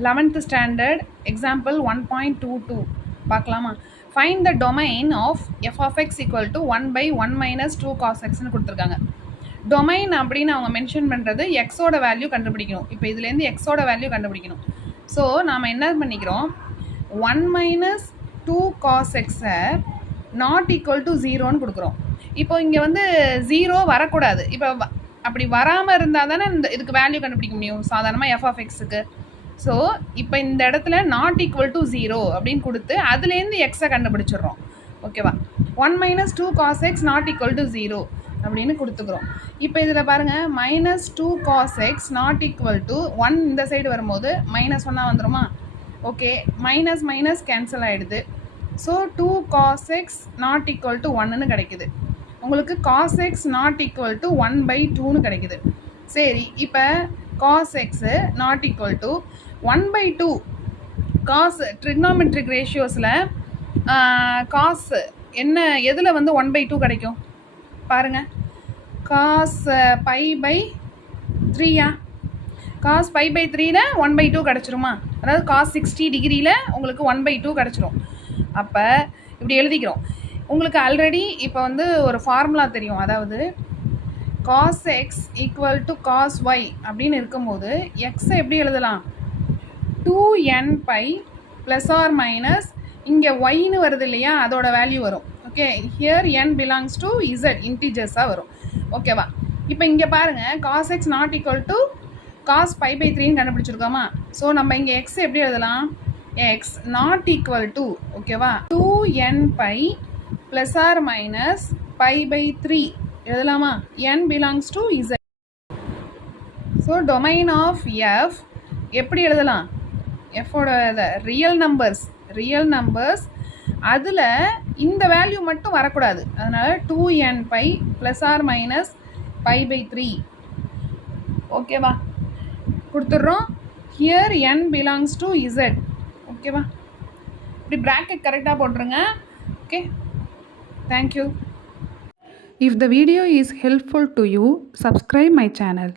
11th standard example 1.22 பார்க்கலாமா? Find the domain of f of x equal to 1 by 1 minus 2 cos x னு கொடுத்துருக்காங்க. Domain அப்படின்னு அவங்க mention பண்ணுறது எக்ஸோட வேல்யூ கண்டுபிடிக்கணும். இப்போ இதுலேருந்து எக்ஸோட வேல்யூ கண்டுபிடிக்கணும். ஸோ நாம் என்ன பண்ணிக்கிறோம், 1 மைனஸ் 2 cos எக்ஸை நாட் ஈக்குவல் டு 0ன்னு கொடுக்குறோம். இப்போ இங்கே வந்து 0 வரக்கூடாது. இப்போ அப்படி வராமல் இருந்தால் தானே இதுக்கு வேல்யூ கண்டுபிடிக்க முடியும் சாதாரணமாக எஃப் ஆஃப் எக்ஸுக்கு. ஸோ இப்போ இந்த இடத்துல நாட் ஈக்குவல் டு 0 அப்படின்னு கொடுத்து அதுலேருந்து எக்ஸை கண்டுபிடிச்சிடுறோம். ஓகேவா? 1 minus 2 cos x not equal to 0 அப்படின்னு கொடுத்துக்கிறோம். இப்போ இதில் பாருங்கள், minus 2 cos x not equal to 1 இந்த சைடு வரும்போது மைனஸ் 1 வந்துடுமா? ஓகே, மைனஸ் மைனஸ் கேன்சல் ஆகிடுது. So 2 cos x not equal to 1ன்னு கிடைக்குது. உங்களுக்கு cos x not equal to 1 by 2ன்னு கிடைக்குது. சரி, இப்போ cos x not equal to 1 by 2 cos trigonometric ரேஷியோஸில் cos என்ன எதில் வந்து 1 by 2 கிடைக்கும் பாருங்கள். cos pi by 3யா? cos pi by 3ல 1 by 2 கிடச்சிருமா? அதாவது cos 60 டிகிரியில் உங்களுக்கு 1 by 2 கிடச்சிரும். அப்போ இப்படி எழுதிக்கிறோம். உங்களுக்கு ஆல்ரெடி இப்போ வந்து ஒரு ஃபார்முலா தெரியும். அதாவது cos x ஈக்குவல் டு cos y அப்படின்னு இருக்கும்போது எக்ஸை எப்படி எழுதலாம்? 2n pi plus or minus இங்கே ஒய்னு வருது இல்லையா, அதோட வேல்யூ வரும். Okay, here n belongs to z இன்டிஜர்ஸாக வரும். ஓகேவா? இப்போ இங்கே பாருங்கள், cos x நாட் ஈக்குவல் டு cos pi by 3ன்னு கண்டுபிடிச்சிருக்கோமா? ஸோ நம்ம இங்கே எக்ஸ் எப்படி எழுதலாம்? எக்ஸ் நாட் ஈக்குவல் டு, ஓகேவா, 2n pi plus or minus pi by 3 எழுதலாமா? n belongs to z. So domain of F எப்படி எழுதலாம்? எஃபோட ரியல் நம்பர்ஸ் அதில் இந்த வேல்யூ மட்டும் வரக்கூடாது. அதனால் 2n pi plus or minus pi by 3 ஓகேவா கொடுத்துட்றோம். Here n belongs to z. ஓகேவா? இப்படி ப்ராக்கெட் கரெக்டாக போட்டுருங்க. Okay, thank you. If the video is helpful to you, subscribe my channel.